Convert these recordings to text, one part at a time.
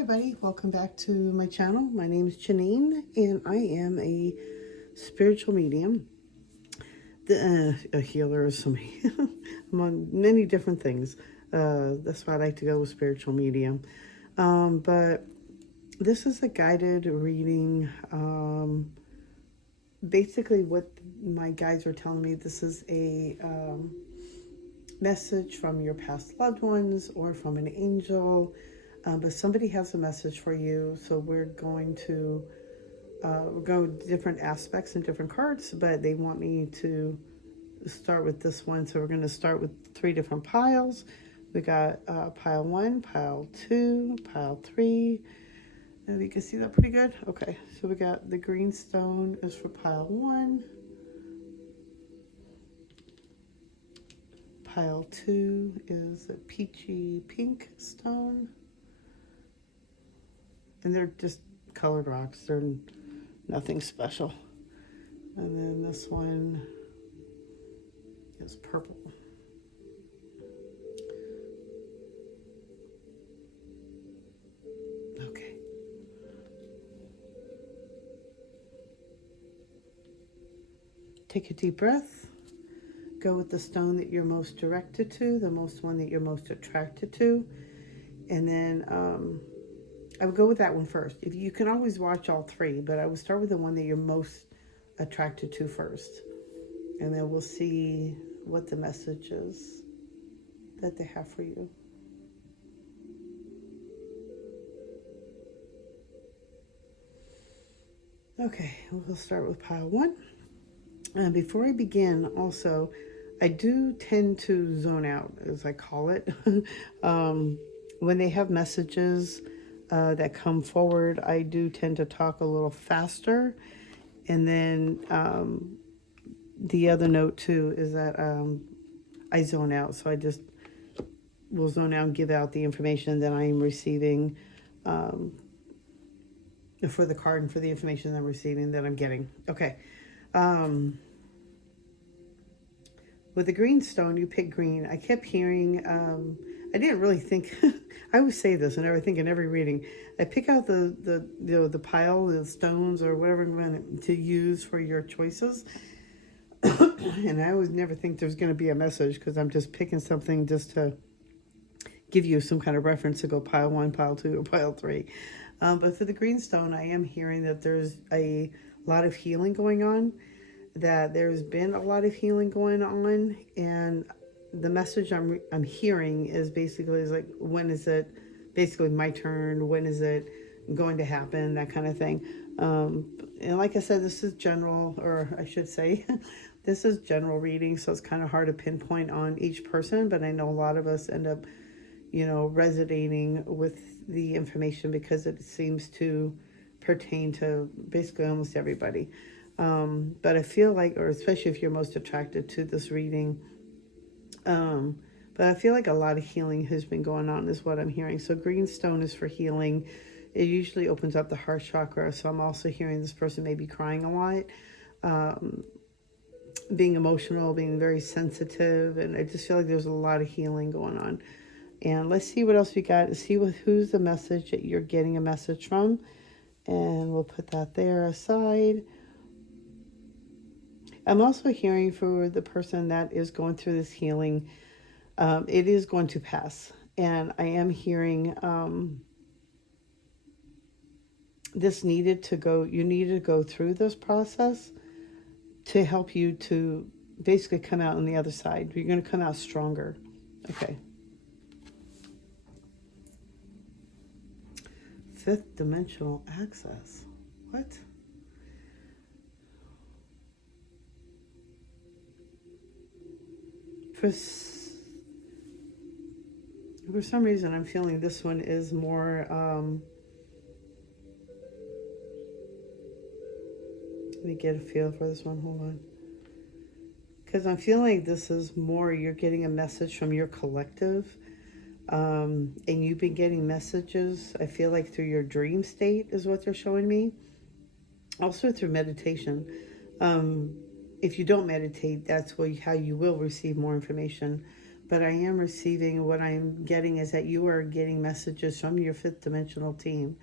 everybody, welcome back to my channel. My name is Janine and I am a spiritual medium, a healer of some among many different things. That's why I like to go with spiritual medium. But this is a guided reading. Basically what my guides were telling me, this is a message from your past loved ones or from an angel. But somebody has a message for you, so we're going to go different aspects and different cards, but they want me to start with this one. So we're going to start with 3 different piles. We got pile 1, pile 2, pile 3. And you can see that pretty good. Okay, so we got the green stone is for pile 1. Pile 2 is a peachy pink stone. And they're just colored rocks. They're nothing special. And then this one is purple. Okay. Take a deep breath. Go with the stone that you're most directed to, the one that you're most attracted to. And then I would go with that one first. If you can always watch all 3, but I would start with the one that you're most attracted to first. And then we'll see what the message is that they have for you. Okay, we'll start with pile 1. Before I begin, also, I do tend to zone out, as I call it. When they have messages that come forward, I do tend to talk a little faster. And then the other note too is that I zone out. So I just will zone out and give out the information that I am receiving for the card and for the information that I'm receiving that I'm getting. Okay. With the green stone, you pick green. I kept hearing, I didn't really think, I always say this and everything in every reading. I pick out the pile, the stones or whatever I'm going to use for your choices. And I always never think there's going to be a message because I'm just picking something just to give you some kind of reference to go pile 1, pile 2, or pile 3. But for the green stone, I am hearing that there's a lot of healing going on, that there's been a lot of healing going on, and the message I'm hearing is basically like, when is it basically my turn? When is it going to happen? That kind of thing. And like I said, this is general, or I should say, this is general reading, so it's kind of hard to pinpoint on each person, but I know a lot of us end up, resonating with the information because it seems to pertain to basically almost everybody. But I feel like, or especially if you're most attracted to this reading, but I feel like a lot of healing has been going on is what I'm hearing. So green stone is for healing. It usually opens up the heart chakra. So I'm also hearing this person may be crying a lot, being emotional, being very sensitive. And I just feel like there's a lot of healing going on. And let's see what else we got. See who's the message that you're getting a message from. And we'll put that there aside. I'm also hearing for the person that is going through this healing, it is going to pass. And I am hearing you needed to go through this process to help you to basically come out on the other side. You're going to come out stronger. Okay. 5th dimensional access. What? For some reason, I'm feeling this one is more, let me get a feel for this one. Hold on. Because I'm feeling like this is more, you're getting a message from your collective. And you've been getting messages, I feel like, through your dream state is what they're showing me. Also through meditation. If you don't meditate, that's how you will receive more information. but I am receiving, what I'm getting is that you are getting messages from your fifth dimensional team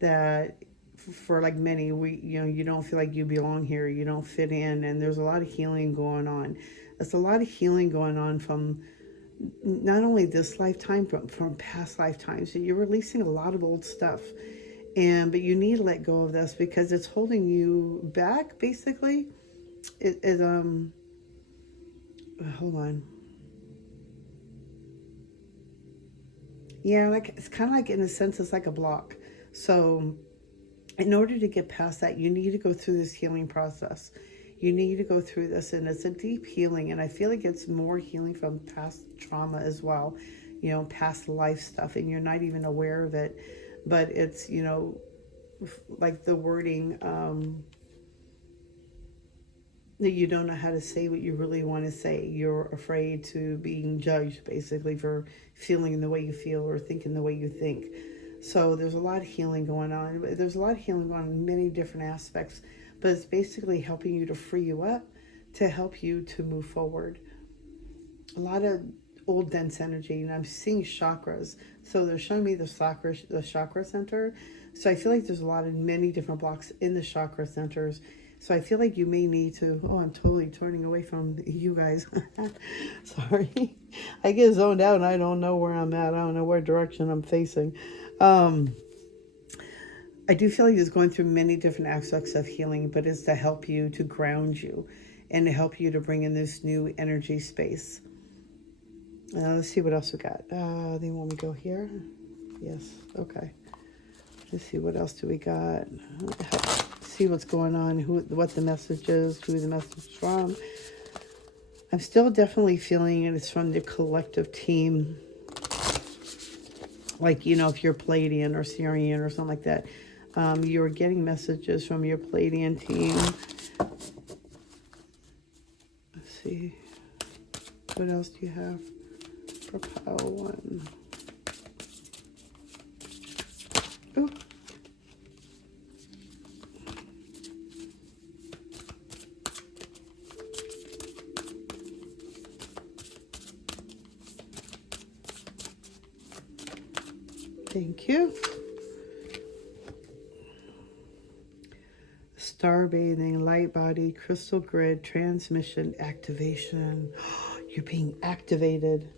that for like many, you don't feel like you belong here, you don't fit in, and there's a lot of healing going on. There's a lot of healing going on from not only this lifetime but from past lifetimes. So you're releasing a lot of old stuff, but you need to let go of this because it's holding you back basically. It hold on. Yeah, like it's kind of like, in a sense, it's like a block. So in order to get past that, you need to go through this healing process. You need to go through this, and it's a deep healing, and I feel like it's more healing from past trauma as well, past life stuff, and you're not even aware of it. But it's, like the wording, that you don't know how to say what you really want to say. You're afraid to being judged, basically, for feeling the way you feel or thinking the way you think. So there's a lot of healing going on. There's a lot of healing going on in many different aspects, but it's basically helping you to free you up, to help you to move forward. A lot of old dense energy, and I'm seeing chakras. So they're showing me the chakra center. So I feel like there's a lot of many different blocks in the chakra centers. So I feel like you may need to, I'm totally turning away from you guys. Sorry. I get zoned out and I don't know where I'm at. I don't know what direction I'm facing. I do feel like it's going through many different aspects of healing, but it's to help you, to ground you, and to help you to bring in this new energy space. Let's see what else we got. They want me to go here? Yes. Okay. Let's see, what else do we got? See what's going on, what the message is, who the message is from. I'm still definitely feeling it. It's from the collective team. Like, if you're Pleiadian or Syrian or something like that, you're getting messages from your Pleiadian team. Let's see. What else do you have for pile one? Ooh. Thank you. Star bathing, light body, crystal grid, transmission, activation. You're being activated.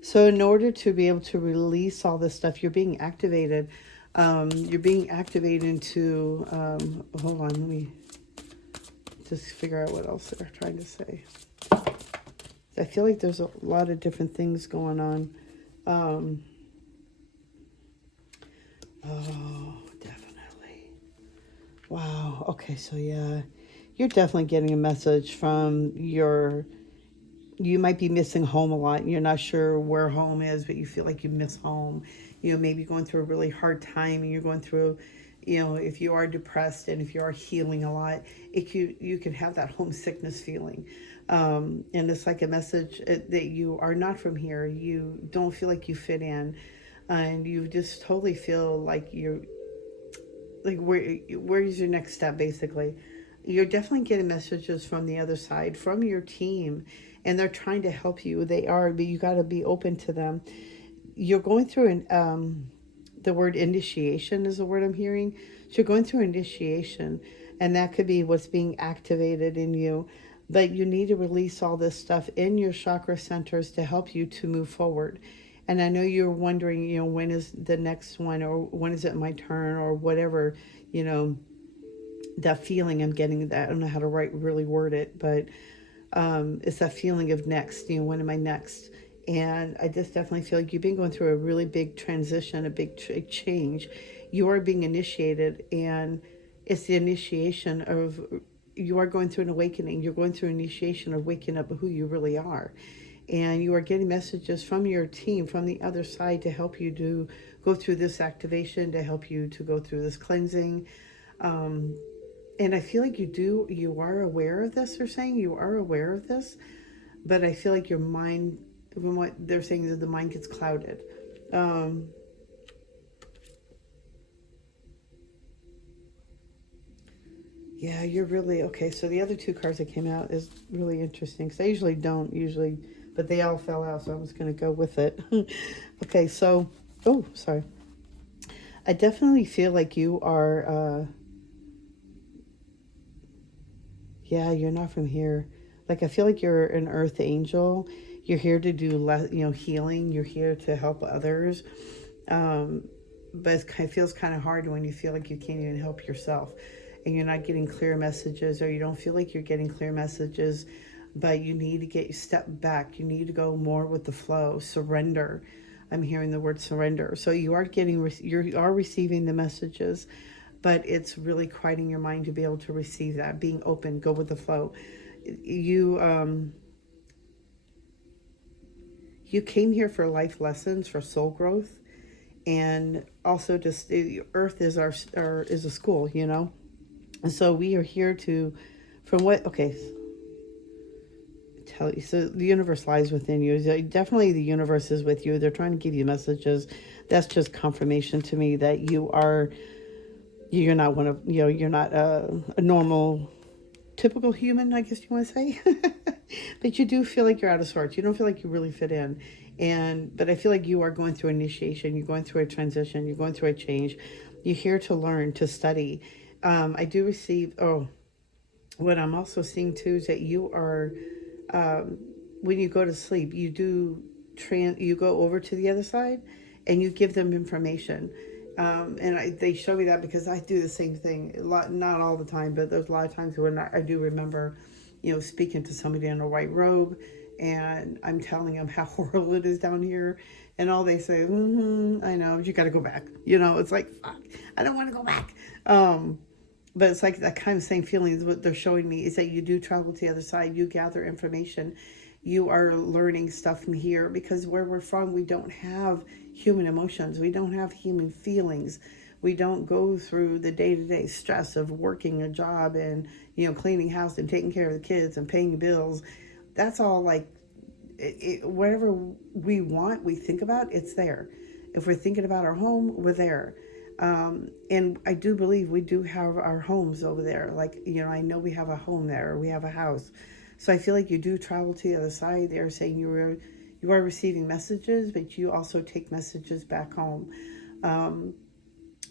So in order to be able to release all this stuff, you're being activated. You're being activated into, hold on, let me just figure out what else they're trying to say. I feel like there's a lot of different things going on. Oh, definitely. Wow. Okay, so yeah, you're definitely getting a message from you might be missing home a lot. You're not sure where home is, but you feel like you miss home. Maybe going through a really hard time, and you're going through, if you are depressed and if you are healing a lot, you can have that homesickness feeling. And it's like a message that you are not from here. You don't feel like you fit in, and you just totally feel like you're like, where is your next step, basically. You're definitely getting messages from the other side, from your team, and they're trying to help you. They are, but you got to be open to them. You're going through the word initiation is the word I'm hearing. So you're going through initiation, and that could be what's being activated in you. But you need to release all this stuff in your chakra centers to help you to move forward. And I know you're wondering, when is the next one, or when is it my turn, or whatever, that feeling I'm getting. That I don't know how to really word it, but it's that feeling of next, when am I next? And I just definitely feel like you've been going through a really big transition, a big change. You are being initiated, and it's the initiation of, you are going through an awakening. You're going through initiation of waking up who you really are. And you are getting messages from your team, from the other side, to help you to go through this activation, to help you to go through this cleansing. And I feel like you are aware of this. They're saying you are aware of this, but I feel like your mind, from what they're saying, is the mind gets clouded. Yeah, you're really okay. So the other two cards that came out is really interesting because I usually don't but they all fell out, so I'm just going to go with it. Okay, so oh, sorry. I definitely feel like you are. Yeah, you're not from here. Like I feel like you're an earth angel. You're here to do healing. You're here to help others. Um, but it feels kind of hard when you feel like you can't even help yourself, and you're not getting clear messages, or you don't feel like you're getting clear messages. But you need to step back. You need to go more with the flow. Surrender. I'm hearing the word surrender. So you are receiving the messages, but it's really quieting your mind to be able to receive that, being open, go with the flow. You came here for life lessons, for soul growth, and also just earth is our is a school, and so we are here to, from what okay tell you, so the universe lies within you. So definitely the universe is with you. They're trying to give you messages. That's just confirmation to me that you're not one of, you're not a normal, typical human, I guess you want to say. But you do feel like you're out of sorts. You don't feel like you really fit in. But I feel like you are going through initiation. You're going through a transition. You're going through a change. You're here to learn, to study. I do receive, what I'm also seeing too is that you are, when you go to sleep, you go over to the other side and you give them information. They show me that because I do the same thing a lot, not all the time, but there's a lot of times when I do remember, speaking to somebody in a white robe, and I'm telling them how horrible it is down here, and all they say, I know, you got to go back. It's like, fuck, I don't want to go back. But it's like that kind of same feeling is what they're showing me, is that you do travel to the other side. You gather information. You are learning stuff from here, because where we're from, we don't have human emotions. We don't have human feelings. We don't go through the day-to-day stress of working a job and, cleaning house and taking care of the kids and paying bills. That's all like, whatever we want, we think about, it's there. If we're thinking about our home, we're there. And I do believe we do have our homes over there. Like, I know we have a home there, or we have a house. So I feel like you do travel to the other side. They're saying you are receiving messages, but you also take messages back home. And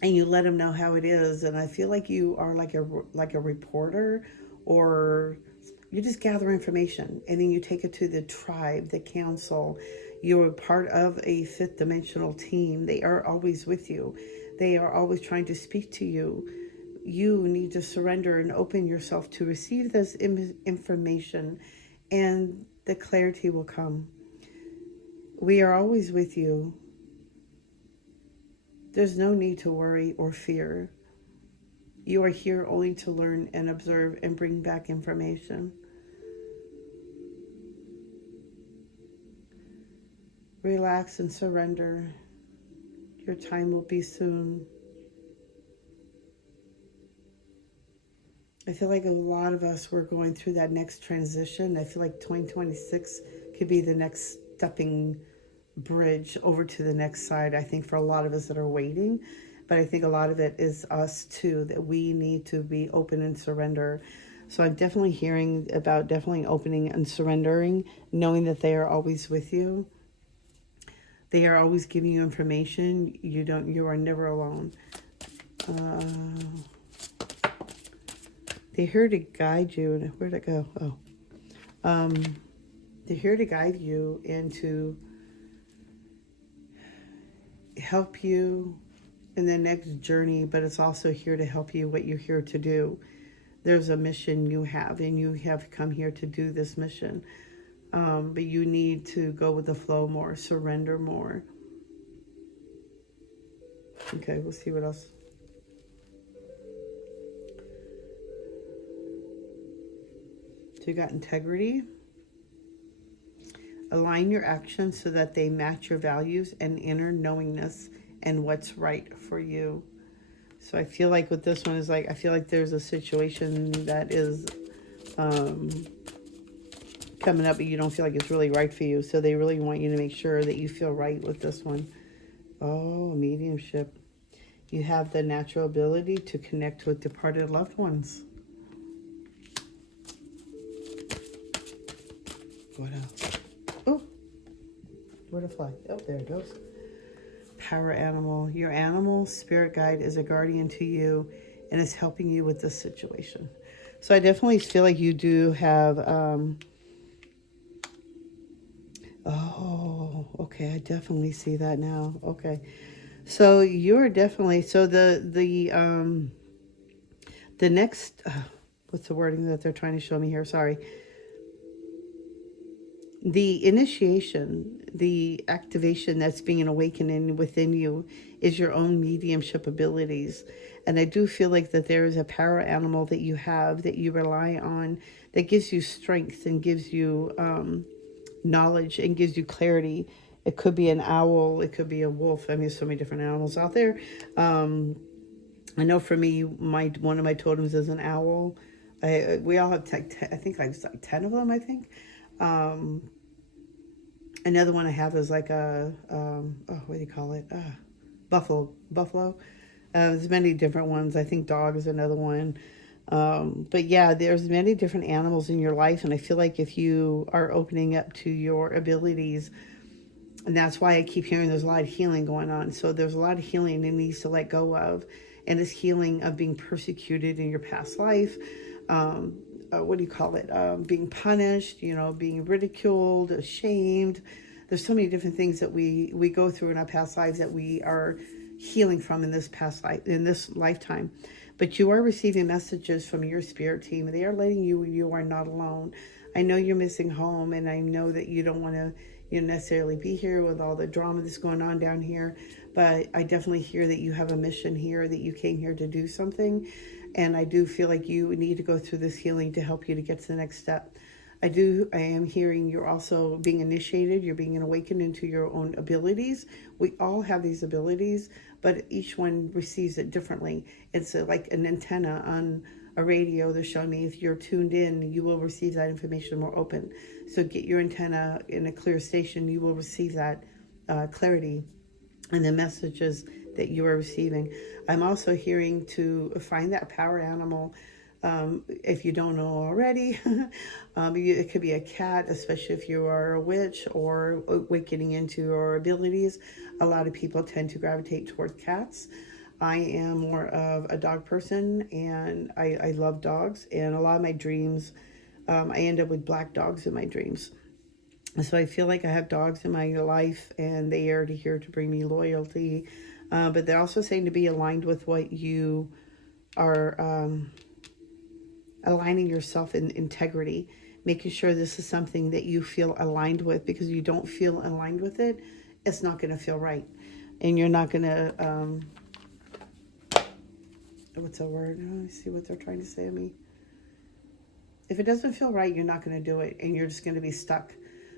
you let them know how it is. And I feel like you are like a reporter, or you just gather information and then you take it to the tribe, the council. You're part of a fifth dimensional team. They are always with you. They are always trying to speak to you. You need to surrender and open yourself to receive this information, and the clarity will come. We are always with you. There's no need to worry or fear. You are here only to learn and observe and bring back information. Relax and surrender. Your time will be soon. I feel like a lot of us were going through that next transition. I feel like 2026 could be the next stepping bridge over to the next side, I think, for a lot of us that are waiting. But I think a lot of it is us too, that we need to be open and surrender. So I'm definitely hearing about definitely opening and surrendering, knowing that they are always with you. They are always giving you information. You are never alone. They're here to guide you. Where'd it go? Oh. They're here to guide you and to help you in the next journey, but it's also here to help you what you're here to do. There's a mission you have, and you have come here to do this mission. But you need to go with the flow more, surrender more. Okay, we'll see what else. So you got integrity. Align your actions so that they match your values and inner knowingness and what's right for you. So I feel like with this one is like, I feel like there's a situation that is coming up, but you don't feel like it's really right for you. So they really want you to make sure that you feel right with this one. Oh, mediumship. You have the natural ability to connect with departed loved ones. What else? Oh, where'd it fly? Oh, there it goes. Power animal. Your animal spirit guide is a guardian to you and is helping you with this situation. So I definitely feel like you do have, oh, okay. I definitely see that now. Okay. So you're definitely, so the next, what's the wording that they're trying to show me here? Sorry. The initiation, the activation that's being awakened within you is your own mediumship abilities. And I do feel like that there is a power animal that you have that you rely on that gives you strength and gives you knowledge and gives you clarity. It could be an owl, it could be a wolf. I mean, there's so many different animals out there. I know for me, one of my totems is an owl. We all have, I think like 10 of them, I think. Another one I have is like a, what do you call it? Buffalo. There's many different ones. I think dog is another one. But yeah, there's many different animals in your life. And I feel like if you are opening up to your abilities, and that's why I keep hearing there's a lot of healing going on. So there's a lot of healing that needs to let go of. And this healing of being persecuted in your past life. What do you call it? Being punished, being ridiculed, ashamed. There's so many different things that we go through in our past lives that we are healing from in this past life, in this lifetime. But you are receiving messages from your spirit team. They are letting you are not alone. I know you're missing home, and I know that you don't want to necessarily be here with all the drama that's going on down here. But I definitely hear that you have a mission here, that you came here to do something. And I do feel like you need to go through this healing to help you to get to the next step. I am hearing you're also being initiated. You're being awakened into your own abilities. We all have these abilities, but each one receives it differently. It's like an antenna on a radio. They're showing me if you're tuned in, you will receive that information more open. So get your antenna in a clear station. You will receive that clarity and the messages that you are receiving. I'm also hearing to find that power animal. If you don't know already, it could be a cat, especially if you are a witch or awakening into your abilities. A lot of people tend to gravitate toward cats. I am more of a dog person, and I love dogs. And a lot of my dreams, I end up with black dogs in my dreams. So I feel like I have dogs in my life, and they are here to bring me loyalty. But they're also saying to be aligned with what you are, aligning yourself in integrity, making sure this is something that you feel aligned with, because you don't feel aligned with it, it's not going to feel right. And you're not going to, what's that word? Let me see what they're trying to say to me. If it doesn't feel right, you're not going to do it, and you're just going to be stuck.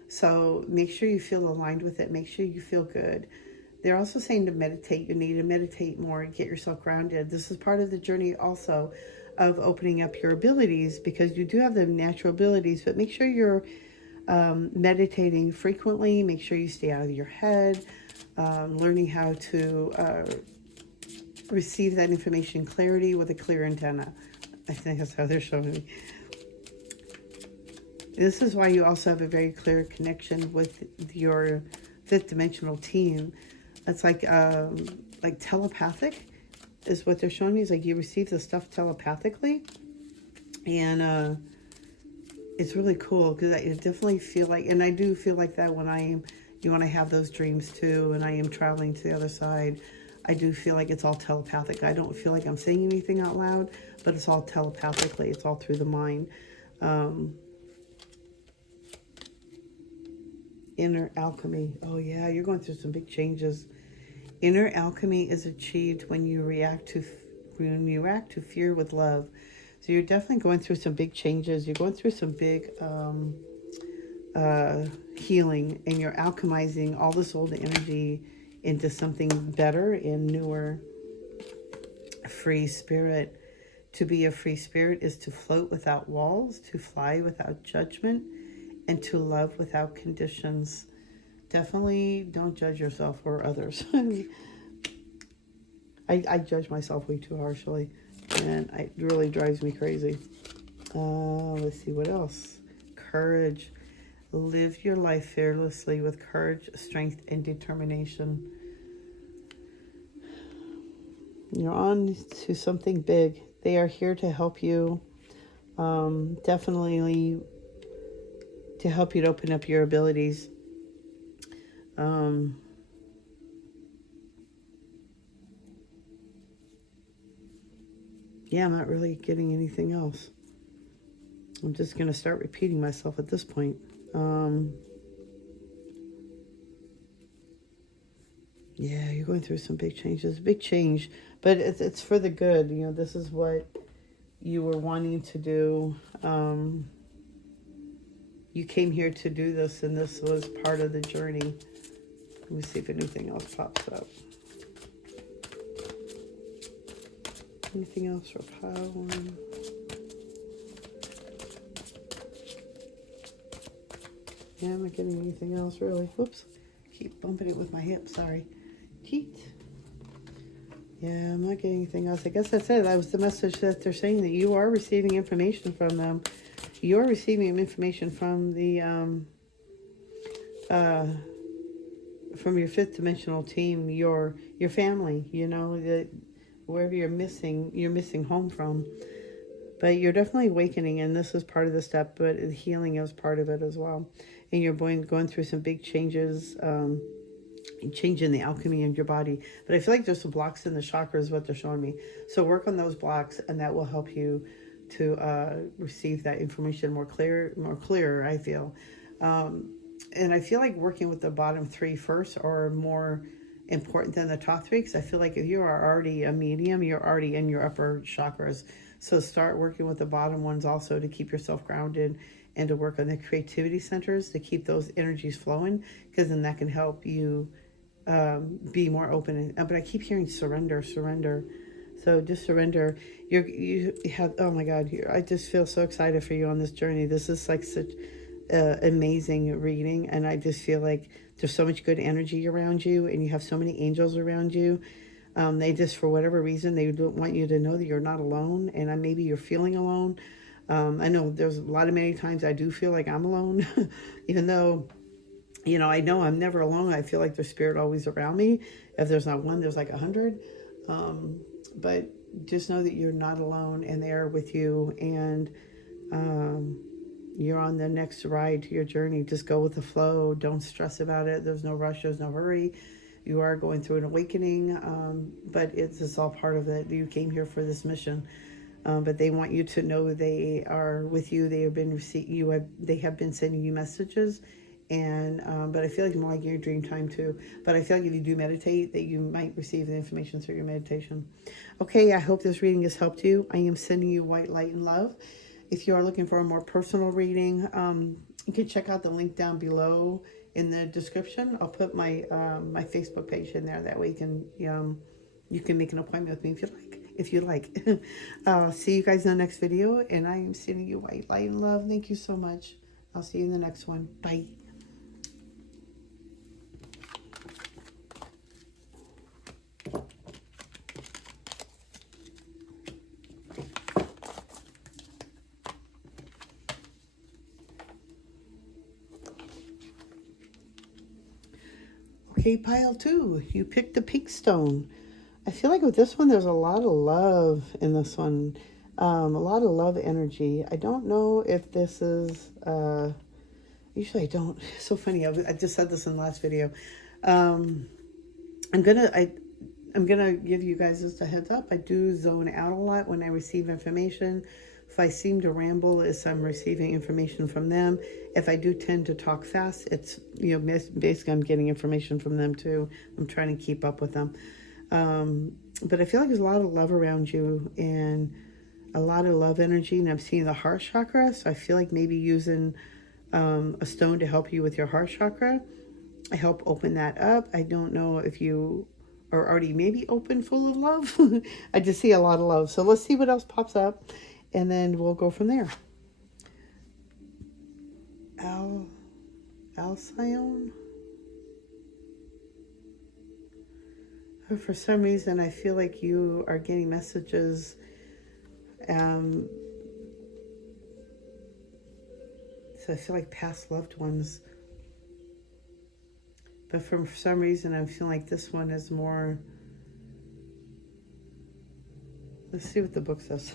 So make sure you feel aligned with it. Make sure you feel good. They're also saying to meditate. You need to meditate more and get yourself grounded. This is part of the journey also of opening up your abilities, because you do have the natural abilities, but make sure you're meditating frequently. Make sure you stay out of your head, learning how to receive that information clarity with a clear antenna. I think that's how they're showing me. This is why you also have a very clear connection with your fifth dimensional team. It's like telepathic is what they're showing me. Is like you receive the stuff telepathically. And it's really cool, because I definitely feel like, and I do feel like that when I have those dreams too, and I am traveling to the other side. I do feel like it's all telepathic. I don't feel like I'm saying anything out loud, but it's all telepathically. It's all through the mind. Inner alchemy. Oh yeah, you're going through some big changes. Inner alchemy is achieved when you react to fear with love. So you're definitely going through some big changes. You're going through some big healing, and you're alchemizing all this old energy into something better and newer. Free spirit. To be a free spirit is to float without walls, to fly without judgment, and to love without conditions. Definitely don't judge yourself or others. I judge myself way too harshly, and it really drives me crazy. Let's see what else. Courage. Live your life fearlessly with courage, strength, and determination. You're on to something big. They are here to help you. Definitely to help you to open up your abilities. Yeah, I'm not really getting anything else. I'm just going to start repeating myself at this point. Yeah, you're going through some big changes. Big change, but it's for the good. You know, this is what you were wanting to do. You came here to do this, and this was part of the journey. Let me see if anything else pops up. Anything else for pile one? Yeah, I'm not getting anything else really. Whoops. Keep bumping it with my hip, sorry. Teat. Yeah, I'm not getting anything else. I guess that's it. That was the message that they're saying, that you are receiving information from them. You're receiving information from the from your fifth dimensional team, your family, you know, that wherever you're missing home from. But you're definitely awakening, and this is part of the step, but the healing is part of it as well. And you're going through some big changes, changing the alchemy in your body. But I feel like there's some blocks in the chakras, what they're showing me. So work on those blocks, and that will help you to receive that information more clearer, I feel. And I feel like working with the bottom three first are more important than the top three, because I feel like if you are already a medium, you're already in your upper chakras. So start working with the bottom ones also to keep yourself grounded, and to work on the creativity centers to keep those energies flowing, because then that can help you be more open. But I keep hearing surrender. So just surrender. You have, oh my God, I just feel so excited for you on this journey. This is like such amazing reading, and I just feel like there's so much good energy around you, and you have so many angels around you. They just, for whatever reason, they don't want you to know that you're not alone, and maybe you're feeling alone. I know there's many times I do feel like I'm alone, even though, you know I'm never alone. I feel like there's spirit always around me. If there's not one, there's like 100. But just know that you're not alone, and they are with you, and you're on the next ride to your journey. Just go with the flow. Don't stress about it. There's no rush. There's no hurry. You are going through an awakening, but it's all part of it. You came here for this mission, but they want you to know they are with you. They have been they have been sending you messages, and but I feel like more like your dream time too. But I feel like if you do meditate, that you might receive the information through your meditation. Okay, I hope this reading has helped you. I am sending you white light and love. If you are looking for a more personal reading, you can check out the link down below in the description. I'll put my my Facebook page in there. That way you can make an appointment with me if you like. See you guys in the next video, and I am sending you white light and love. Thank you so much. I'll see you in the next one. Bye. Okay, pile 2. You picked the pink stone. I feel like with this one, there's a lot of love in this one. A lot of love energy. I don't know if this is... usually I don't. It's so funny. I just said this in the last video. I'm gonna give you guys just a heads up. I do zone out a lot when I receive information. If I seem to ramble, it's I'm receiving information from them. If I do tend to talk fast, it's basically I'm getting information from them too. I'm trying to keep up with them. But I feel like there's a lot of love around you, and a lot of love energy, and I'm seeing the heart chakra. So I feel like maybe using a stone to help you with your heart chakra. I help open that up. I don't know if you are already maybe open, full of love. I just see a lot of love. So let's see what else pops up, and then we'll go from there. Alcyone. For some reason, I feel like you are getting messages. So I feel like past loved ones. But for some reason, I feel like this one is more... Let's see what the book says.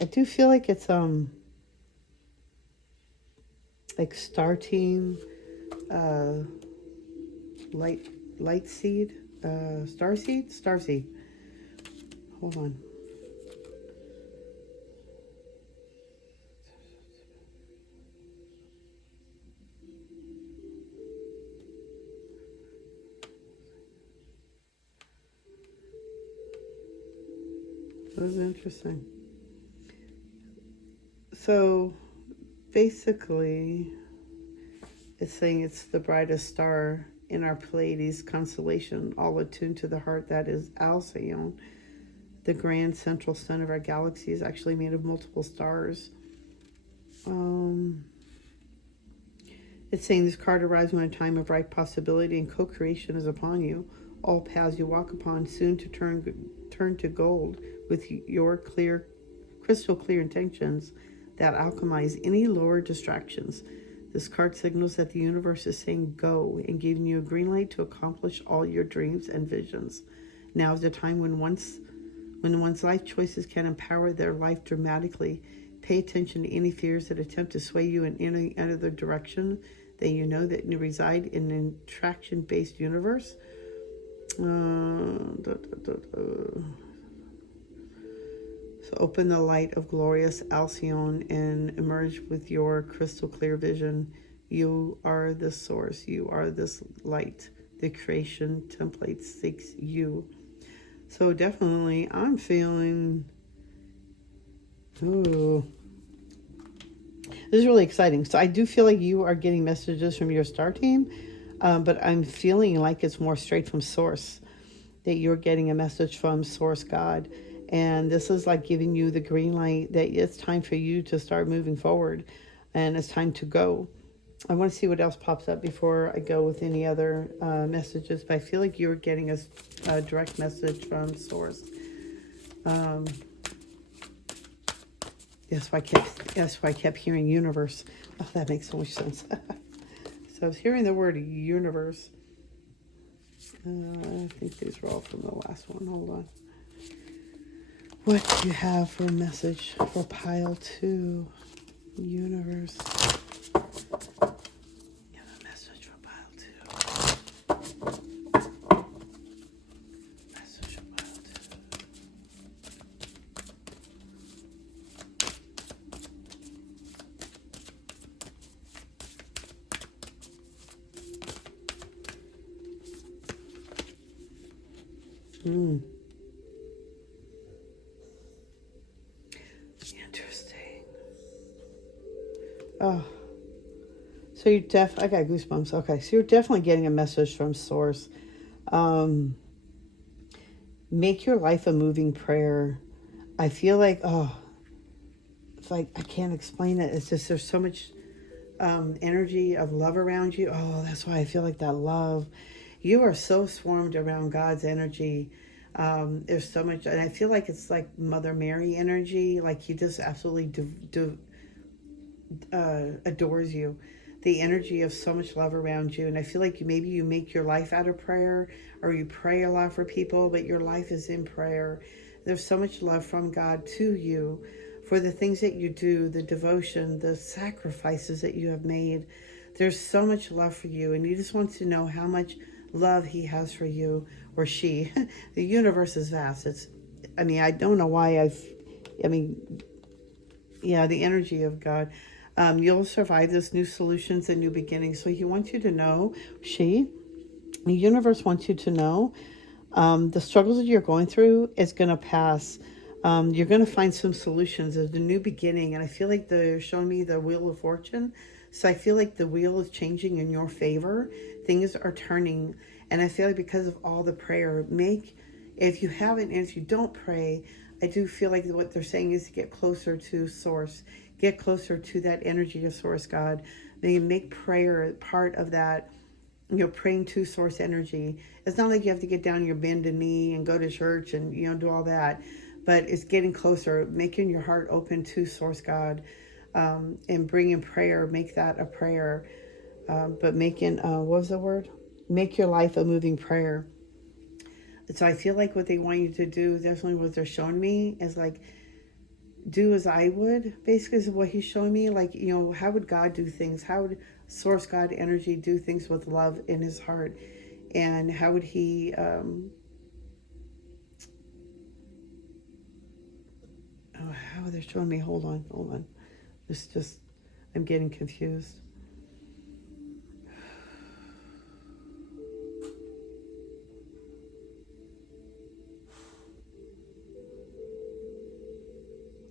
I do feel like it's like Star Team, Light Seed, Starseed. Hold on. That was interesting. So basically, it's saying it's the brightest star in our Pleiades constellation, all attuned to the heart that is Alcyon. The grand central sun of our galaxy is actually made of multiple stars. It's saying this card arrives when a time of ripe possibility and co-creation is upon you. All paths you walk upon soon to turn to gold with your crystal clear intentions that alchemize any lower distractions. This card signals that the universe is saying go and giving you a green light to accomplish all your dreams and visions. Now is the time when one's life choices can empower their life dramatically. Pay attention to any fears that attempt to sway you in any other direction that you know that you reside in an attraction-based universe. So open the light of glorious Alcyon and emerge with your crystal clear vision. You are the source. You are this light. The creation template seeks you. So definitely I'm feeling... Ooh. This is really exciting. So I do feel like you are getting messages from your star team, but I'm feeling like it's more straight from source, that you're getting a message from source God. And this is like giving you the green light that it's time for you to start moving forward and it's time to go. I want to see what else pops up before I go with any other messages, but I feel like you're getting a direct message from source. That's why I kept hearing universe. Oh, that makes so much sense. So I was hearing the word universe. I think these were all from the last one. Hold on. What do you have for a message for pile 2? Universe. You have a message for pile 2. Message for pile 2. Interesting. Oh, so I got goosebumps. Okay, so you're definitely getting a message from source. Make your life a moving prayer. I feel like, it's like, I can't explain it. It's just, there's so much energy of love around you. Oh, that's why I feel like that love. You are so swarmed around God's energy. There's so much, and I feel like it's like Mother Mary energy. Like he just absolutely adores you. The energy of so much love around you. And I feel like maybe you make your life out of prayer, or you pray a lot for people, but your life is in prayer. There's so much love from God to you for the things that you do, the devotion, the sacrifices that you have made. There's so much love for you, and he just wants to know how much love he has for you, or she. The universe is vast. I don't know why the energy of God. You'll survive this, new solutions and new beginnings. So he wants you to know, the universe wants you to know, the struggles that you're going through is going to pass. You're going to find some solutions. There's a new beginning. And I feel like they're showing me the wheel of fortune. So I feel like the wheel is changing in your favor. Things are turning. And I feel like because of all the prayer, if you haven't, and if you don't pray, I do feel like what they're saying is to get closer to source. Get closer to that energy of source, God. Maybe make prayer part of that, praying to source energy. It's not like you have to get down your bended knee and go to church and, do all that. But it's getting closer, making your heart open to source God. and bring in prayer, make that a prayer. But making, what was the word? Make your life a moving prayer. So I feel like what they want you to do, definitely what they're showing me, is like, do as I would, basically, is what he's showing me. Like, how would God do things? How would Source God energy do things with love in his heart? And how would he, how are they showing me? Hold on. I'm getting confused.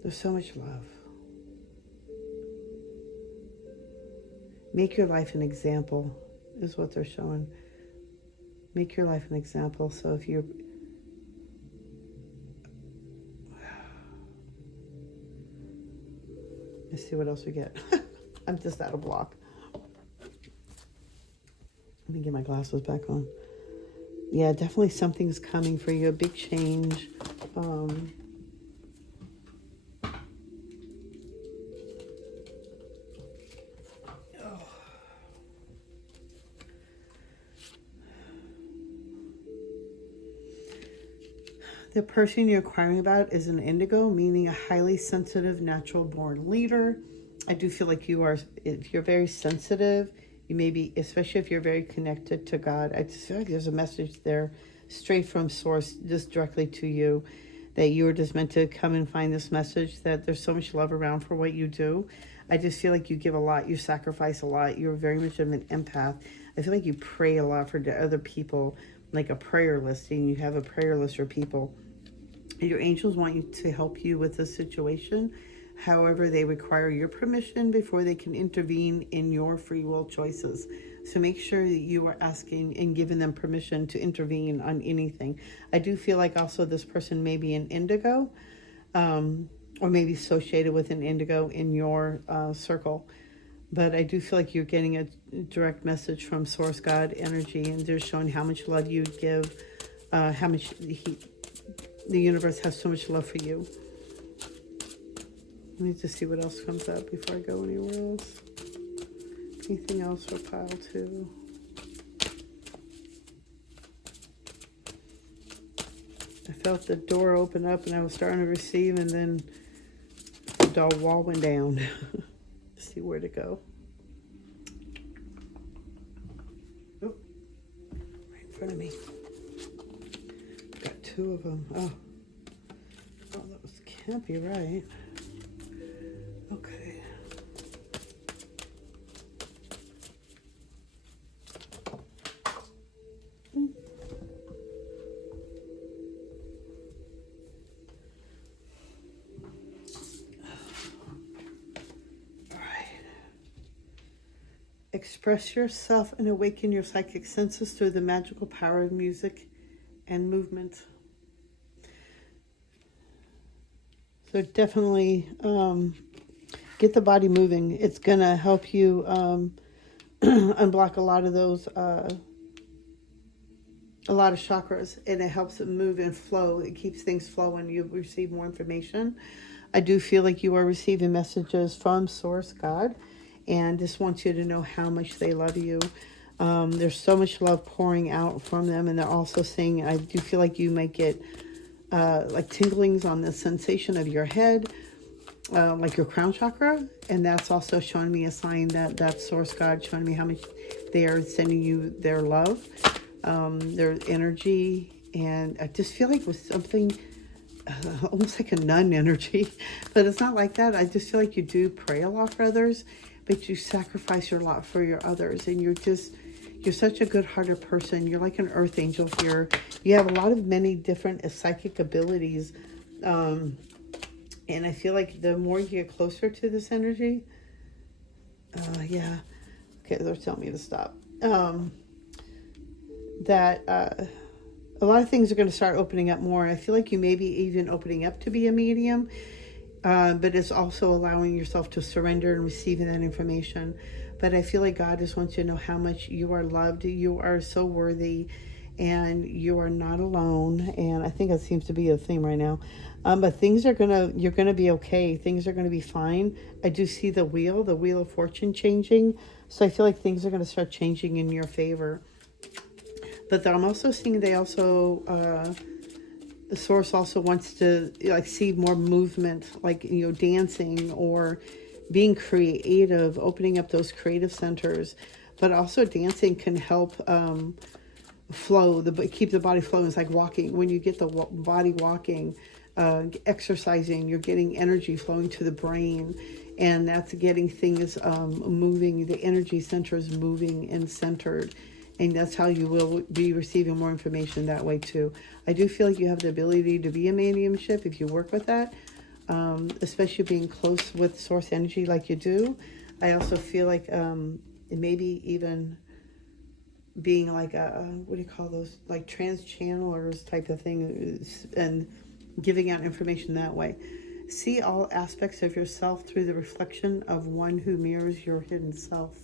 There's so much love. Make your life an example, is what they're showing. Make your life an example. So if you're... Let's see what else we get. I'm just out of block. Let me get my glasses back on. Yeah, definitely something's coming for you. A big change. The person you're inquiring about is an indigo, meaning a highly sensitive, natural-born leader. I do feel like if you're very sensitive, you may be, especially if you're very connected to God. I just feel like there's a message there straight from Source, just directly to you, that you were just meant to come and find this message, that there's so much love around for what you do. I just feel like you give a lot, you sacrifice a lot, you're very much of an empath. I feel like you pray a lot for other people, like a prayer list, and you have a prayer list for people. Your angels want you to help you with this situation. However, they require your permission before they can intervene in your free will choices. So make sure that you are asking and giving them permission to intervene on anything. I do feel like also this person may be an indigo, or maybe associated with an indigo in your circle. But I do feel like you're getting a direct message from Source God energy, and they're showing how much love you give, how much the universe has so much love for you. Let me just see what else comes up before I go anywhere else. Anything else for pile 2? I felt the door open up and I was starting to receive, and then the wall went down. See where to go. Oh, right in front of me. Got 2 of them. Oh, can't be right. Okay. Express yourself and awaken your psychic senses through the magical power of music and movement. So definitely get the body moving. It's going to help you unblock a lot of those, a lot of chakras, and it helps it move and flow. It keeps things flowing. You receive more information. I do feel like you are receiving messages from Source God, and just want you to know how much they love you. There's so much love pouring out from them, and they're also saying, I do feel like you might get like tinglings on the sensation of your head, like your crown chakra, and that's also showing me a sign that Source God showing me how much they are sending you their love, their energy. And I just feel like with something almost like a nun energy, but it's not like that. I just feel like you do pray a lot for others, but you sacrifice your lot for your others, and you're such a good-hearted person. You're like an earth angel here. You have a lot of many different psychic abilities. And I feel like the more you get closer to this energy, yeah. Okay, they're telling me to stop. That a lot of things are going to start opening up more. I feel like you may be even opening up to be a medium, but it's also allowing yourself to surrender and receiving that information. But I feel like God just wants you to know how much you are loved. You are so worthy, and you are not alone. And I think that seems to be a theme right now. But things are you're gonna be okay. Things are gonna be fine. I do see the wheel of fortune changing. So I feel like things are gonna start changing in your favor. But I'm also seeing the source also wants to like see more movement, like, dancing or being creative, opening up those creative centers. But also dancing can help flow, keep the body flowing. It's like walking. When you get the body walking, exercising, you're getting energy flowing to the brain, and that's getting things moving. The energy center is moving and centered, and that's how you will be receiving more information that way too. I do feel like you have the ability to be a mediumship if you work with that, especially being close with source energy like you do. I also feel like maybe even being like a, what do you call those, like trans channelers type of thing, and giving out information that way. See all aspects of yourself through the reflection of one who mirrors your hidden self.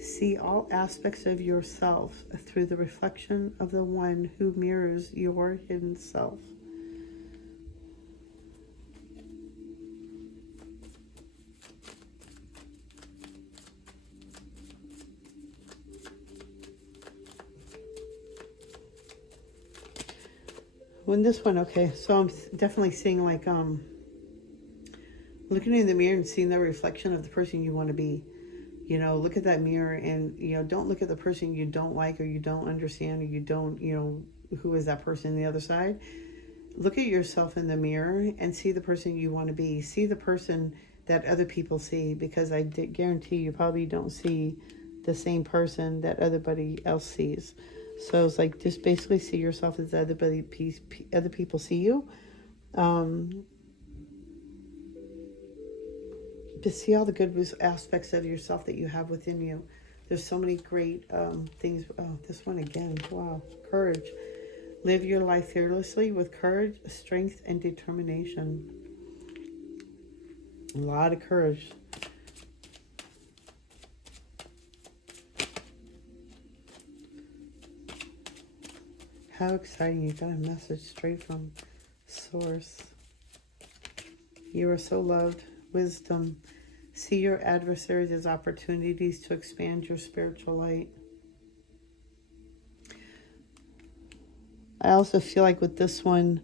See all aspects of yourself through the reflection of the one who mirrors your hidden self. When this one, okay, so I'm definitely seeing like looking in the mirror and seeing the reflection of the person you want to be. Look at that mirror, and don't look at the person you don't like or you don't understand or you don't, who is that person on the other side. Look at yourself in the mirror and see the person you want to be. See the person that other people see, because I guarantee you probably don't see the same person that everybody else sees. So it's like just basically see yourself as other people see you. But see all the good aspects of yourself that you have within you. There's so many great things. Oh, this one again. Wow. Courage. Live your life fearlessly with courage, strength, and determination. A lot of courage. How exciting. You got a message straight from Source. You are so loved. Wisdom. See your adversaries as opportunities to expand your spiritual light. I also feel like with this one,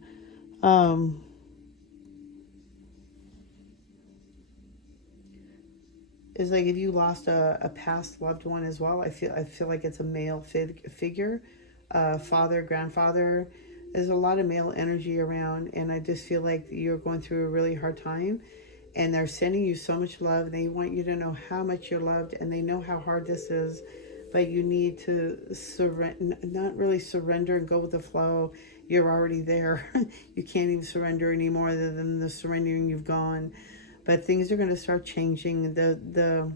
is like if you lost a past loved one as well. I feel like it's a male figure, father, grandfather. There's a lot of male energy around, and I just feel like you're going through a really hard time, and they're sending you so much love. They want you to know how much you're loved, and they know how hard this is, but you need to not really surrender and go with the flow. You're already there. You can't even surrender anymore other than the surrendering you've gone. But things are going to start changing. The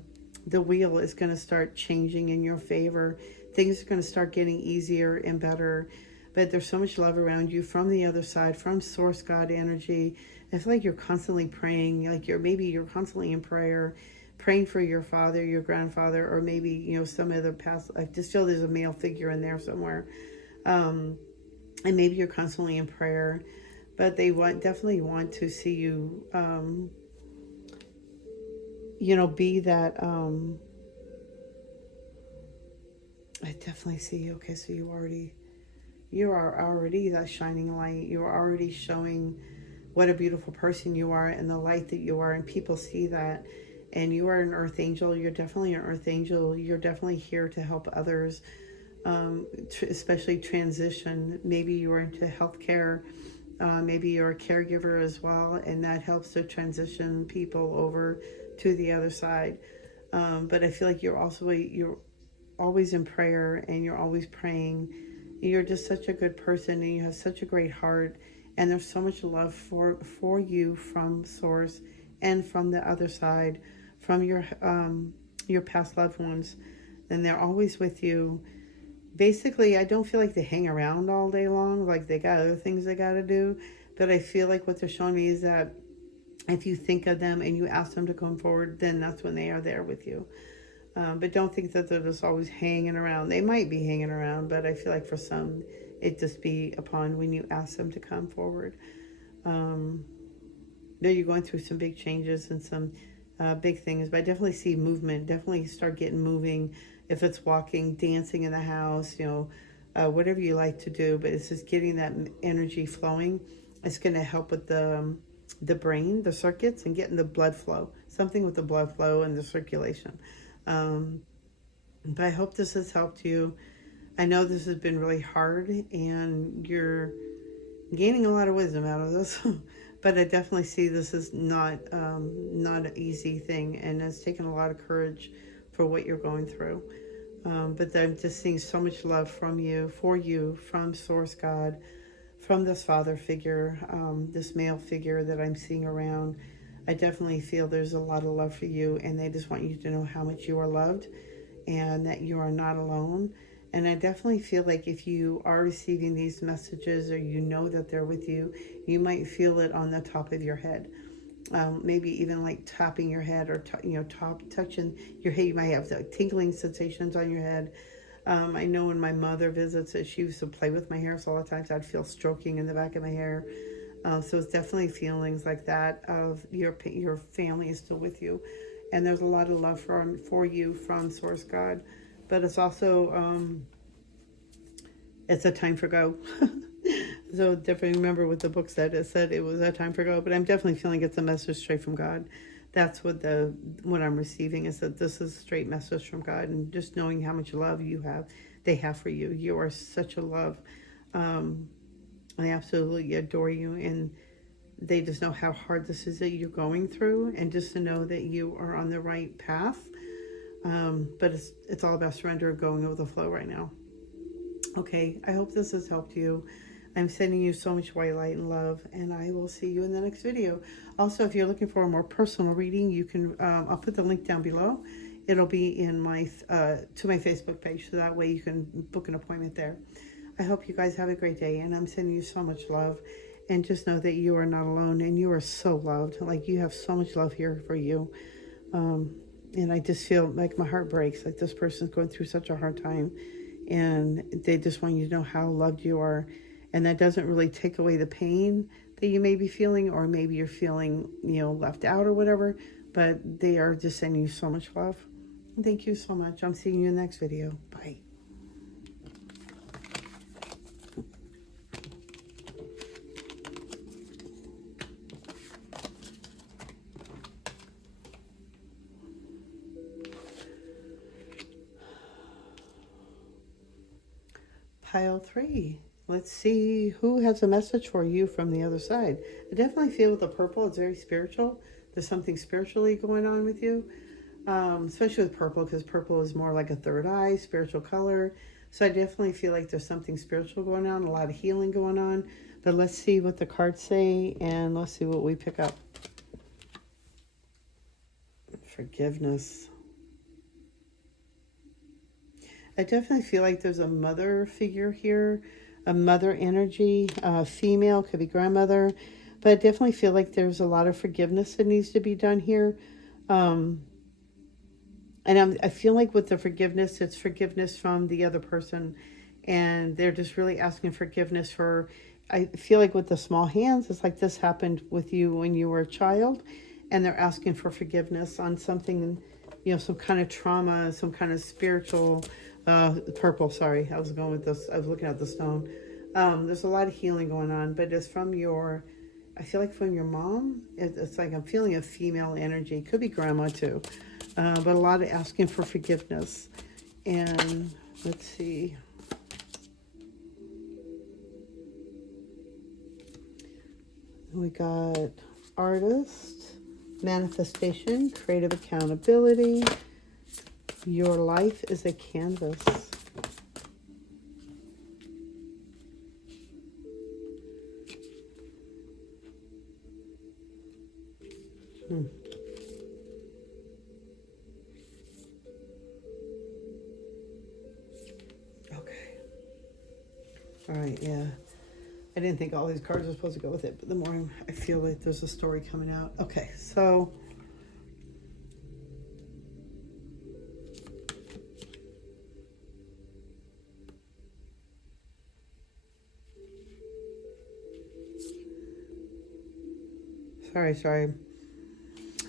wheel is going to start changing in your favor. Things are going to start getting easier and better. But there's so much love around you from the other side, from Source God energy. I feel like you're constantly praying, like you're constantly in prayer, praying for your father, your grandfather, or maybe, some other past. I just feel there's a male figure in there somewhere. And maybe you're constantly in prayer, but they definitely want to see you, be that, I definitely see you. Okay, so you are already that shining light. You are already showing what a beautiful person you are and the light that you are, and people see that. And you are an earth angel. You're definitely an earth angel. You're definitely here to help others, especially transition. Maybe you are into healthcare. Maybe you're a caregiver as well, and that helps to transition people over to the other side. But I feel like you're always in prayer, and you're always praying. You're just such a good person, and you have such a great heart, and there's so much love for you from Source and from the other side, from your past loved ones, and they're always with you. Basically, I don't feel like they hang around all day long, like they got other things they got to do, but I feel like what they're showing me is that if you think of them and you ask them to come forward, then that's when they are there with you. But don't think that they're just always hanging around. They might be hanging around, but I feel like for some, it just be upon when you ask them to come forward. That you're going through some big changes and some big things, but I definitely see movement. Definitely start getting moving. If it's walking, dancing in the house, whatever you like to do, but it's just getting that energy flowing. It's going to help with the brain, the circuits, and getting the blood flow. Something with the blood flow and the circulation. But I hope this has helped you. I know this has been really hard, and you're gaining a lot of wisdom out of this. But I definitely see this is not an easy thing, and it's taken a lot of courage for what you're going through. But I'm just seeing so much love from you, for you, from Source God, from this father figure, this male figure that I'm seeing around. I definitely feel there's a lot of love for you, and they just want you to know how much you are loved and that you are not alone. And I definitely feel like if you are receiving these messages, or you know that they're with you, you might feel it on the top of your head. Maybe even like tapping your head, or touching your head. You might have the tingling sensations on your head. I know when my mother visits, she used to play with my hair, so a lot of times I'd feel stroking in the back of my hair. So it's definitely feelings like that of your family is still with you, and there's a lot of love for you from Source God. But it's also it's a time for go. So definitely remember what the book said. It said it was a time for go. But I'm definitely feeling it's a message straight from God. That's what I'm receiving, is that this is a straight message from God, and just knowing how much love they have for you. You are such a love. I absolutely adore you, and they just know how hard this is that you're going through, and just to know that you are on the right path. But it's all about surrender, going with the flow right now. Okay, I hope this has helped you. I'm sending you so much white light and love, and I will see you in the next video. Also, if you're looking for a more personal reading, you can, I'll put the link down below. It'll be in to my Facebook page, so that way you can book an appointment there. I hope you guys have a great day, and I'm sending you so much love. And just know that you are not alone, and you are so loved. Like, you have so much love here for you. And I just feel like my heart breaks. Like, this person's going through such a hard time, and they just want you to know how loved you are. And that doesn't really take away the pain that you may be feeling, or maybe you're feeling, left out or whatever. But they are just sending you so much love. Thank you so much. I'm seeing you in the next video. Bye. Pile 3. Let's see who has a message for you from the other side. I definitely feel with the purple, it's very spiritual. There's something spiritually going on with you, especially with purple, because purple is more like a third eye, spiritual color. So I definitely feel like there's something spiritual going on, a lot of healing going on. But let's see what the cards say, and let's see what we pick up. Forgiveness. I definitely feel like there's a mother figure here, a mother energy, female, could be grandmother, but I definitely feel like there's a lot of forgiveness that needs to be done here. And I feel like with the forgiveness, it's forgiveness from the other person, and they're just really asking forgiveness for, I feel like with the small hands, it's like this happened with you when you were a child, and they're asking for forgiveness on something, some kind of trauma, some kind of spiritual, purple, sorry, I was going with this, I was looking at the stone. There's a lot of healing going on, but it's from I feel like from your mom. It's like I'm feeling a female energy, could be grandma too, but a lot of asking for forgiveness. And let's see. We got artist, manifestation, creative accountability. Your life is a canvas. Okay. All right, yeah. I didn't think all these cards were supposed to go with it, but the more I feel like there's a story coming out. Okay, so Sorry.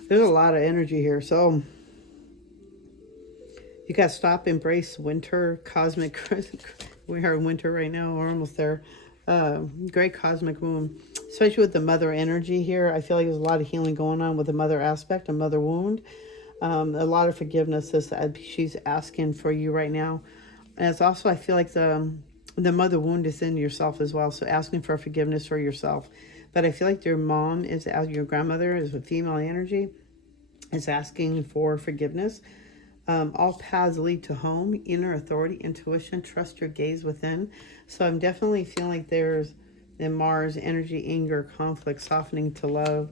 There's a lot of energy here. So you got to stop, embrace winter, cosmic. We are in winter right now. We're almost there. Great cosmic moon, especially with the mother energy here. I feel like there's a lot of healing going on with the mother aspect, a mother wound. A lot of forgiveness is she's asking for you right now. And it's also, I feel like the mother wound is in yourself as well. So asking for forgiveness for yourself. But I feel like your mom is, your grandmother is a female energy, is asking for forgiveness. All paths lead to home, inner authority, intuition, trust your gaze within. So I'm definitely feeling like there's the Mars energy, anger, conflict, softening to love.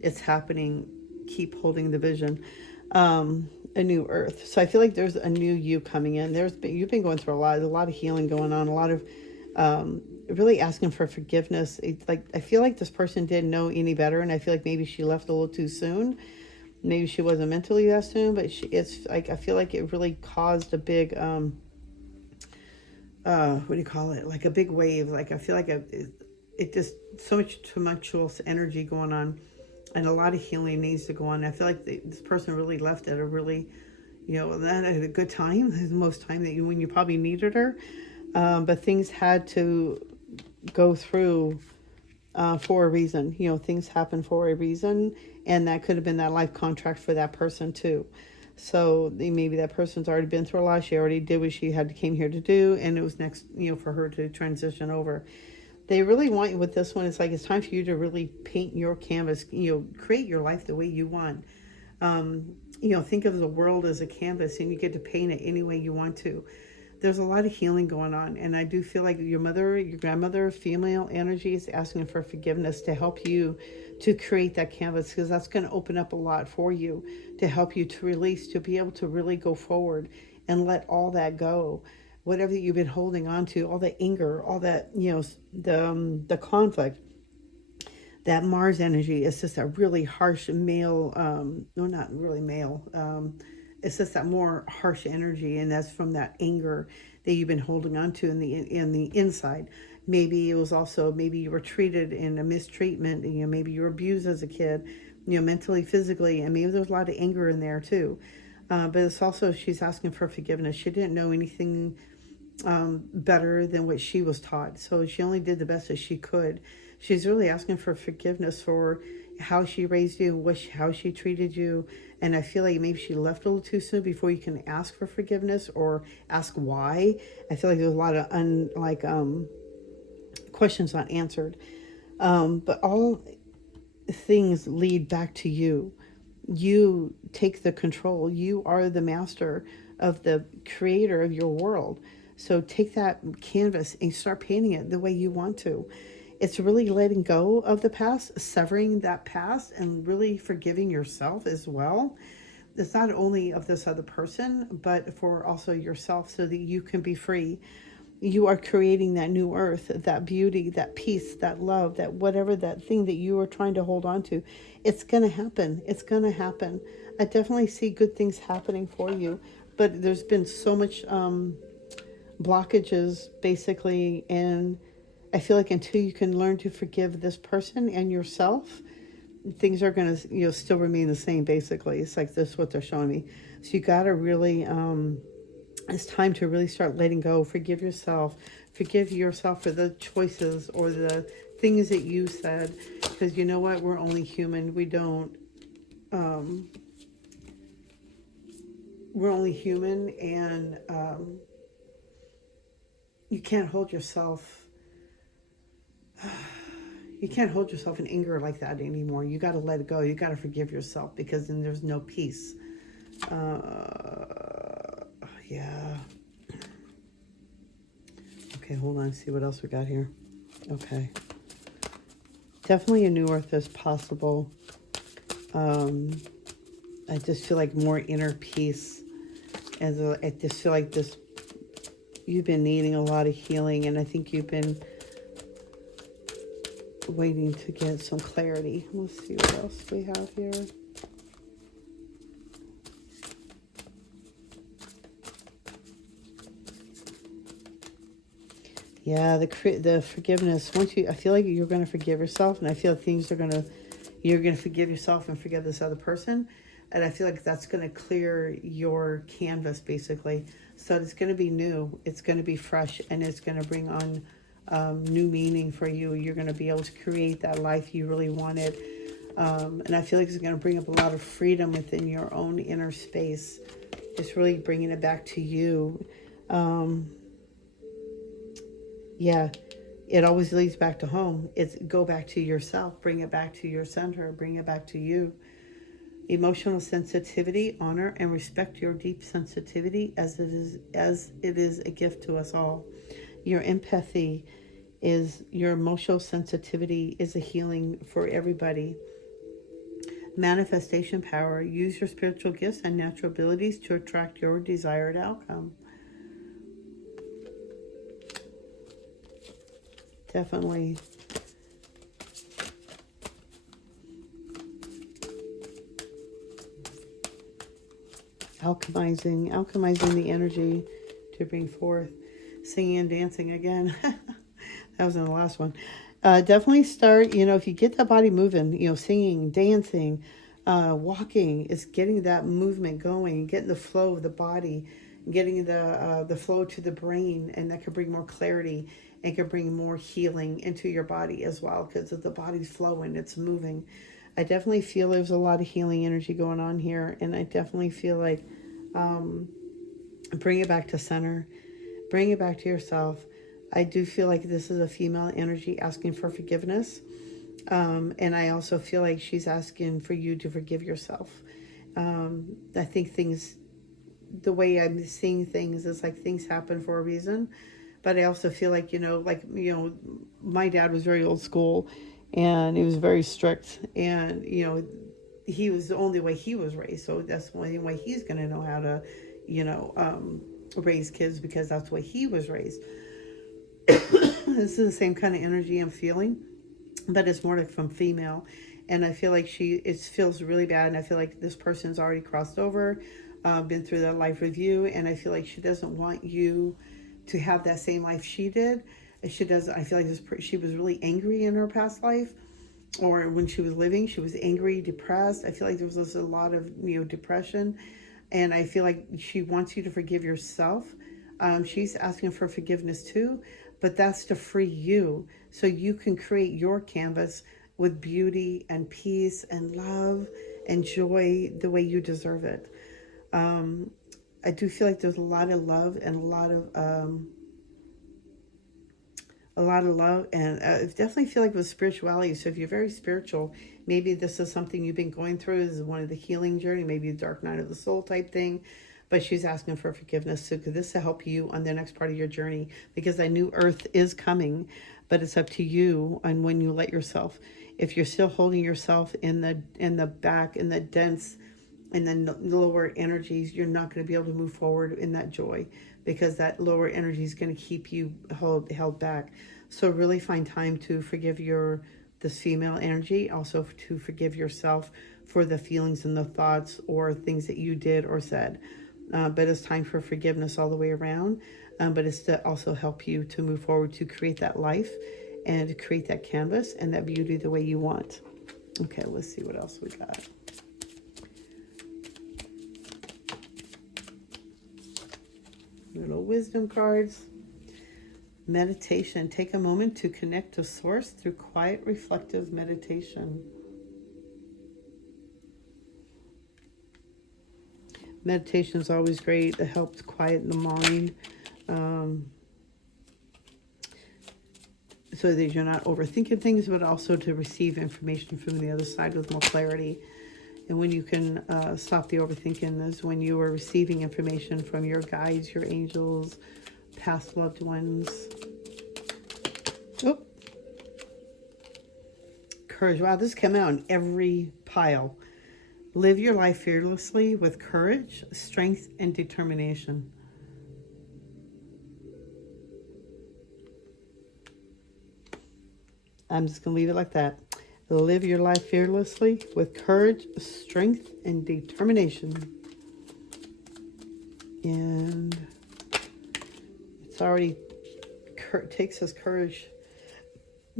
It's happening. Keep holding the vision. A new earth. So I feel like there's a new you coming in. You've been going through a lot of healing going on, a lot of really asking for forgiveness. It's like I feel like this person didn't know any better, and I feel like maybe she left a little too soon. Maybe she wasn't meant to leave that soon, but it's like I feel like it really caused a big what do you call it? Like a big wave. Like I feel like it just so much tumultuous energy going on. And a lot of healing needs to go on. I feel like this person really left at a really, that at a good time. The most time that when you probably needed her. But things had to go through for a reason. Things happen for a reason. And that could have been that life contract for that person too. So maybe that person's already been through a lot. She already did what she came here to do. And it was next, for her to transition over. They really want you with this one. It's like it's time for you to really paint your canvas, create your life the way you want. Think of the world as a canvas and you get to paint it any way you want to. There's a lot of healing going on. And I do feel like your grandmother, female energy is asking for forgiveness to help you to create that canvas, because that's going to open up a lot for you to help you to release, to be able to really go forward and let all that go. Whatever you've been holding on to, all the anger, all that, the conflict, that Mars energy is just a really harsh male, no, not really male. It's just that more harsh energy. And that's from that anger that you've been holding on to in the inside. Maybe it was also, maybe you were treated in a mistreatment, maybe you were abused as a kid, mentally, physically, and maybe there's a lot of anger in there too. But it's also, she's asking for forgiveness. She didn't know anything better than what she was taught. So she only did the best that she could. She's really asking for forgiveness for how she raised you, how she treated you. And I feel like maybe she left a little too soon before you can ask for forgiveness or ask why. I feel like there's a lot of questions not answered. But all things lead back to you. You take the control. You are the master of the creator of your world. So take that canvas and start painting it the way you want to. It's really letting go of the past, severing that past, and really forgiving yourself as well. It's not only of this other person, but for also yourself, so that you can be free. You are creating that new earth, that beauty, that peace, that love, that whatever that thing that you are trying to hold on to. It's going to happen. It's going to happen. I definitely see good things happening for you, but there's been so much blockages basically, and I feel like until you can learn to forgive this person and yourself, things are going to still remain the same basically. It's like this is what they're showing me. So you got to really it's time to really start letting go. Forgive yourself for the choices or the things that you said, because you know what, we're only human. We're only human, and you can't hold yourself in anger like that anymore. You got to let it go. You got to forgive yourself, because then there's no peace. Yeah. Okay, hold on. See what else we got here. Okay. Definitely a new earth is possible. I just feel like more inner peace. I just feel like you've been needing a lot of healing, and I think you've been waiting to get some clarity. Let's see what else we have here. Yeah, the forgiveness. I feel like you're going to forgive yourself, and I feel things are going to, You're going to forgive yourself and forgive this other person. And I feel like that's going to clear your canvas, basically. So it's going to be new. It's going to be fresh. And it's going to bring on new meaning for you. You're going to be able to create that life you really wanted. And I feel like it's going to bring up a lot of freedom within your own inner space. It's really bringing it back to you. Yeah, it always leads back to home. It's go back to yourself. Bring it back to your center. Bring it back to you. Emotional sensitivity, honor and respect your deep sensitivity as it is a gift to us all. Your empathy is your emotional sensitivity is a healing for everybody. Manifestation power. Use your spiritual gifts and natural abilities to attract your desired outcome. Definitely. Alchemizing the energy to bring forth. Singing and dancing again. That was in the last one. Definitely start, if you get that body moving, singing, dancing, walking, is getting that movement going, getting the flow of the body, getting the flow to the brain, and that could bring more clarity and could bring more healing into your body as well, because if the body's flowing, it's moving. I definitely feel there's a lot of healing energy going on here, and I definitely feel like bring it back to center, bring it back to yourself. I do feel like this is a female energy asking for forgiveness. And I also feel like she's asking for you to forgive yourself. I think the way I'm seeing things is like things happen for a reason. But I also feel like, my dad was very old school and he was very strict. And, he was the only way he was raised. So that's the only way he's going to know how to, raise kids, because that's the way he was raised. This is the same kind of energy I'm feeling, but it's more like from female. And I feel like it feels really bad. And I feel like this person's already crossed over, been through that life review. And I feel like she doesn't want you to have that same life she did. She doesn't. I feel like she was really angry in her past life, or when she was living, she was angry, depressed. I feel like there was a lot of, depression. And I feel like she wants you to forgive yourself. She's asking for forgiveness too, but that's to free you so you can create your canvas with beauty and peace and love and joy the way you deserve it. I do feel like there's a lot of love and a lot of love, and I definitely feel like with spirituality. So if you're very spiritual, maybe this is something you've been going through. This is one of the healing journey, maybe the dark night of the soul type thing. But she's asking for forgiveness. So could this help you on the next part of your journey? Because I knew Earth is coming, but it's up to you. And when you let yourself, if you're still holding yourself in the back, in the dense, and then lower energies, you're not going to be able to move forward in that joy, because that lower energy is going to keep you held back. So really find time to forgive this female energy, also to forgive yourself for the feelings and the thoughts or things that you did or said. But it's time for forgiveness all the way around. But it's to also help you to move forward, to create that life and to create that canvas and that beauty the way you want. Okay, let's see what else we got. Little wisdom cards. Meditation. Take a moment to connect to source through quiet, reflective meditation. Meditation is always great. It helps quieten the mind, so that you're not overthinking things, but also to receive information from the other side with more clarity. And when you can stop the overthinking is when you are receiving information from your guides, your angels, past loved ones. Oh, courage. Wow, this came out in every pile. Live your life fearlessly with courage, strength, and determination. I'm just going to leave it like that. Live your life fearlessly with courage, strength, and determination. And it's already takes us courage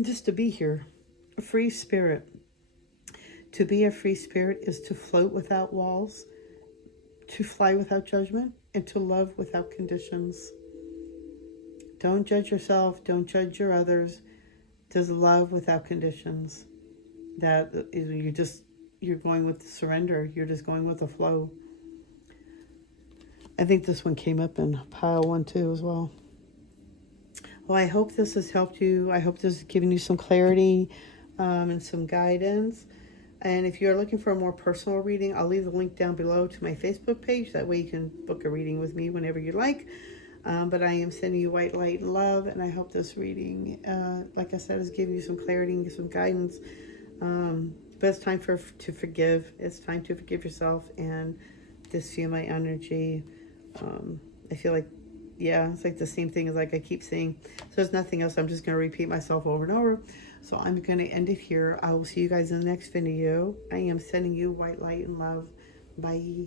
just to be here. A free spirit. To be a free spirit is to float without walls, to fly without judgment, and to love without conditions. Don't judge yourself. Don't judge your others. Just love without conditions. That you're going with surrender. You're just going with the flow. I think this one came up in pile 1 too as well. Well, I hope this has helped you. I hope this has given you some clarity and some guidance. And if you're looking for a more personal reading, I'll leave the link down below to my Facebook page. That way you can book a reading with me whenever you like. But I am sending you white light and love. And I hope this reading, like I said, is giving you some clarity and some guidance. But it's time to forgive. It's time to forgive yourself and just feel my energy. I feel like, yeah, it's like the same thing as like I keep saying. So there's nothing else. I'm just going to repeat myself over and over. So I'm going to end it here. I will see you guys in the next video. I am sending you white light and love. Bye.